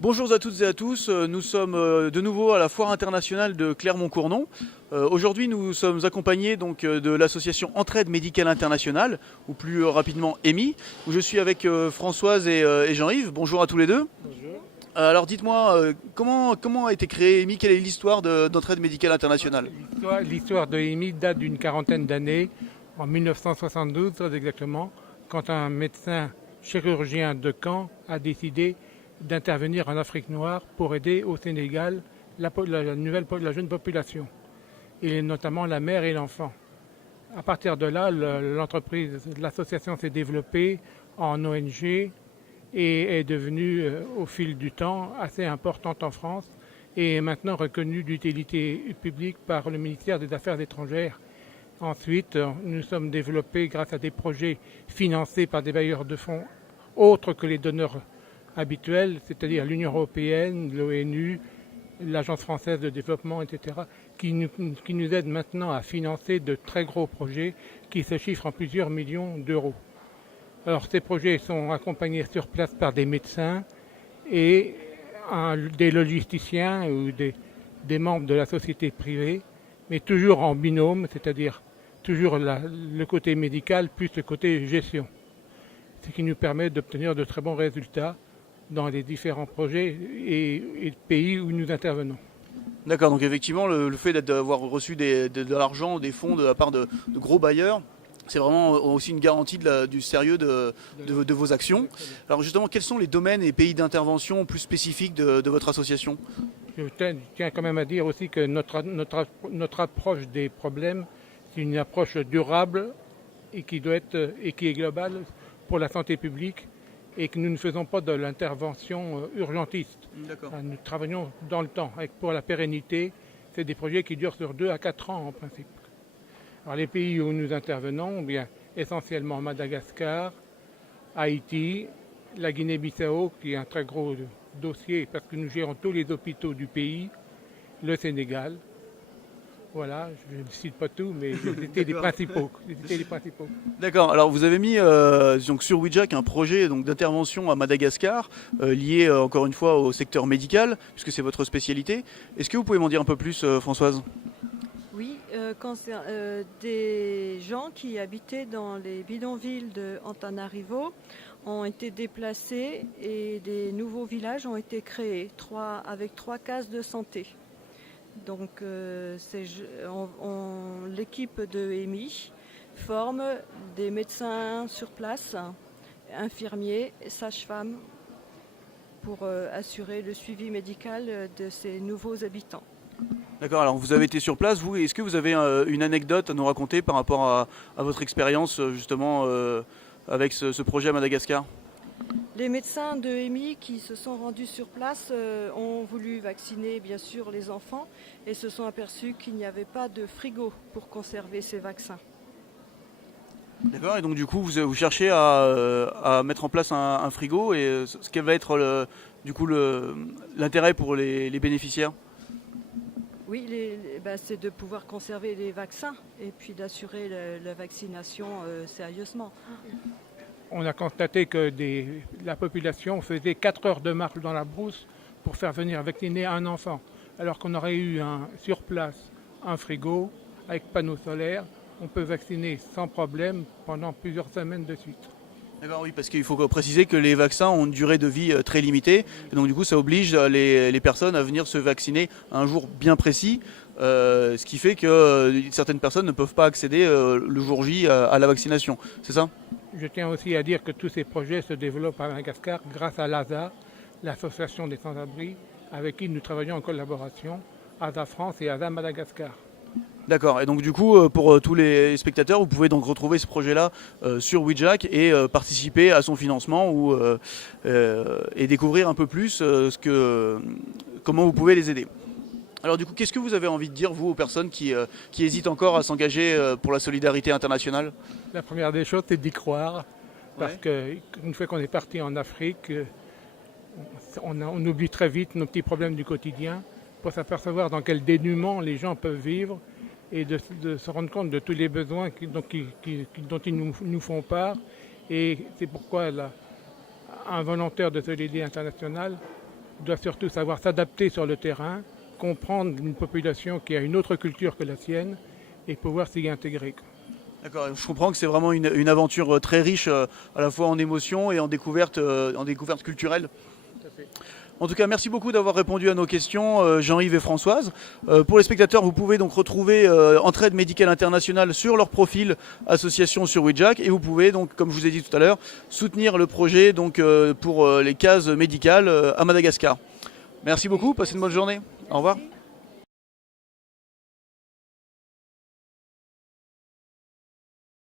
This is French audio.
Bonjour à toutes et à tous, nous sommes de nouveau à la Foire internationale de Clermont-Cournon. Aujourd'hui nous sommes accompagnés donc de l'association Entraide Médicale Internationale, ou plus rapidement EMI, où je suis avec Françoise et Jean-Yves. Bonjour à tous les deux. Bonjour. Alors dites-moi, comment a été créé EMI, quelle est l'histoire d'Entraide Médicale Internationale? L'histoire de EMI date d'une quarantaine d'années, en 1972 très exactement, quand un médecin chirurgien de Caen a décidé d'intervenir en Afrique noire pour aider au Sénégal la jeune population, et notamment la mère et l'enfant. À partir de là, l'association s'est développée en ONG et est devenue au fil du temps assez importante en France et est maintenant reconnue d'utilité publique par le ministère des Affaires étrangères. Ensuite, nous sommes développés grâce à des projets financés par des bailleurs de fonds autres que les donneurs habituels, c'est-à-dire l'Union européenne, l'ONU, l'Agence française de développement, etc., qui nous aident maintenant à financer de très gros projets qui se chiffrent en plusieurs millions d'euros. Alors ces projets sont accompagnés sur place par des médecins et des logisticiens ou des membres de la société privée, mais toujours en binôme, c'est-à-dire toujours le côté médical plus le côté gestion, ce qui nous permet d'obtenir de très bons résultats dans les différents projets et pays où nous intervenons. D'accord, donc effectivement le fait d'avoir reçu de l'argent, des fonds de la part de gros bailleurs, c'est vraiment aussi une garantie du sérieux de vos actions. Alors justement, quels sont les domaines et pays d'intervention plus spécifiques de votre association? Je tiens quand même à dire aussi que notre approche des problèmes, c'est une approche durable et qui est globale pour la santé publique, et que nous ne faisons pas de l'intervention urgentiste. D'accord. Nous travaillons dans le temps. Pour la pérennité, c'est des projets qui durent sur 2 à 4 ans en principe. Alors les pays où nous intervenons, bien essentiellement Madagascar, Haïti, la Guinée-Bissau, qui est un très gros dossier parce que nous gérons tous les hôpitaux du pays, le Sénégal. Voilà, je ne cite pas tout, mais c'était les principaux. D'accord. Alors vous avez mis donc sur WeJack un projet donc d'intervention à Madagascar lié encore une fois au secteur médical puisque c'est votre spécialité. Est-ce que vous pouvez m'en dire un peu plus, Françoise? Oui, des gens qui habitaient dans les bidonvilles de Antananarivo ont été déplacés et des nouveaux villages ont été créés, avec 3 cases de santé. Donc l'équipe de EMI forme des médecins sur place, infirmiers, sages-femmes pour assurer le suivi médical de ces nouveaux habitants. D'accord, alors vous avez été sur place, vous, est-ce que vous avez une anecdote à nous raconter par rapport à votre expérience justement avec ce projet à Madagascar? Les médecins de EMI qui se sont rendus sur place ont voulu vacciner bien sûr les enfants et se sont aperçus qu'il n'y avait pas de frigo pour conserver ces vaccins. D'accord, et donc du coup vous cherchez à mettre en place un frigo et ce quel va être l'intérêt pour les bénéficiaires? Oui, c'est de pouvoir conserver les vaccins et puis d'assurer la vaccination sérieusement. On a constaté que la population faisait 4 heures de marche dans la brousse pour faire venir vacciner un enfant, alors qu'on aurait eu sur place un frigo avec panneaux solaires. On peut vacciner sans problème pendant plusieurs semaines de suite. D'accord, oui, parce qu'il faut préciser que les vaccins ont une durée de vie très limitée, et donc du coup ça oblige les personnes à venir se vacciner un jour bien précis, ce qui fait que certaines personnes ne peuvent pas accéder le jour J à la vaccination, c'est ça? Je tiens aussi à dire que tous ces projets se développent à Madagascar grâce à l'ASA, l'association des sans-abri, avec qui nous travaillons en collaboration, ASA France et ASA Madagascar. D'accord, et donc du coup pour tous les spectateurs, vous pouvez donc retrouver ce projet-là sur WeJack et participer à son financement et découvrir un peu plus comment vous pouvez les aider. Alors du coup, qu'est-ce que vous avez envie de dire, vous, aux personnes qui hésitent encore à s'engager pour la solidarité internationale? La première des choses, c'est d'y croire, parce Ouais. qu'une fois qu'on est parti en Afrique, on oublie très vite nos petits problèmes du quotidien pour s'apercevoir dans quel dénuement les gens peuvent vivre et de se rendre compte de tous les besoins dont ils nous font part. Et c'est pourquoi un volontaire de solidarité internationale doit surtout savoir s'adapter sur le terrain, comprendre une population qui a une autre culture que la sienne et pouvoir s'y intégrer. D'accord, je comprends que c'est vraiment une aventure très riche, à la fois en émotions et en découvertes culturelles. En tout cas, merci beaucoup d'avoir répondu à nos questions, Jean-Yves et Françoise. Pour les spectateurs, vous pouvez donc retrouver Entraide Médicale Internationale sur leur profil association sur WeJack, et vous pouvez donc, comme je vous ai dit tout à l'heure, soutenir le projet donc, pour les cases médicales à Madagascar. Merci beaucoup, passez une bonne journée. Au revoir.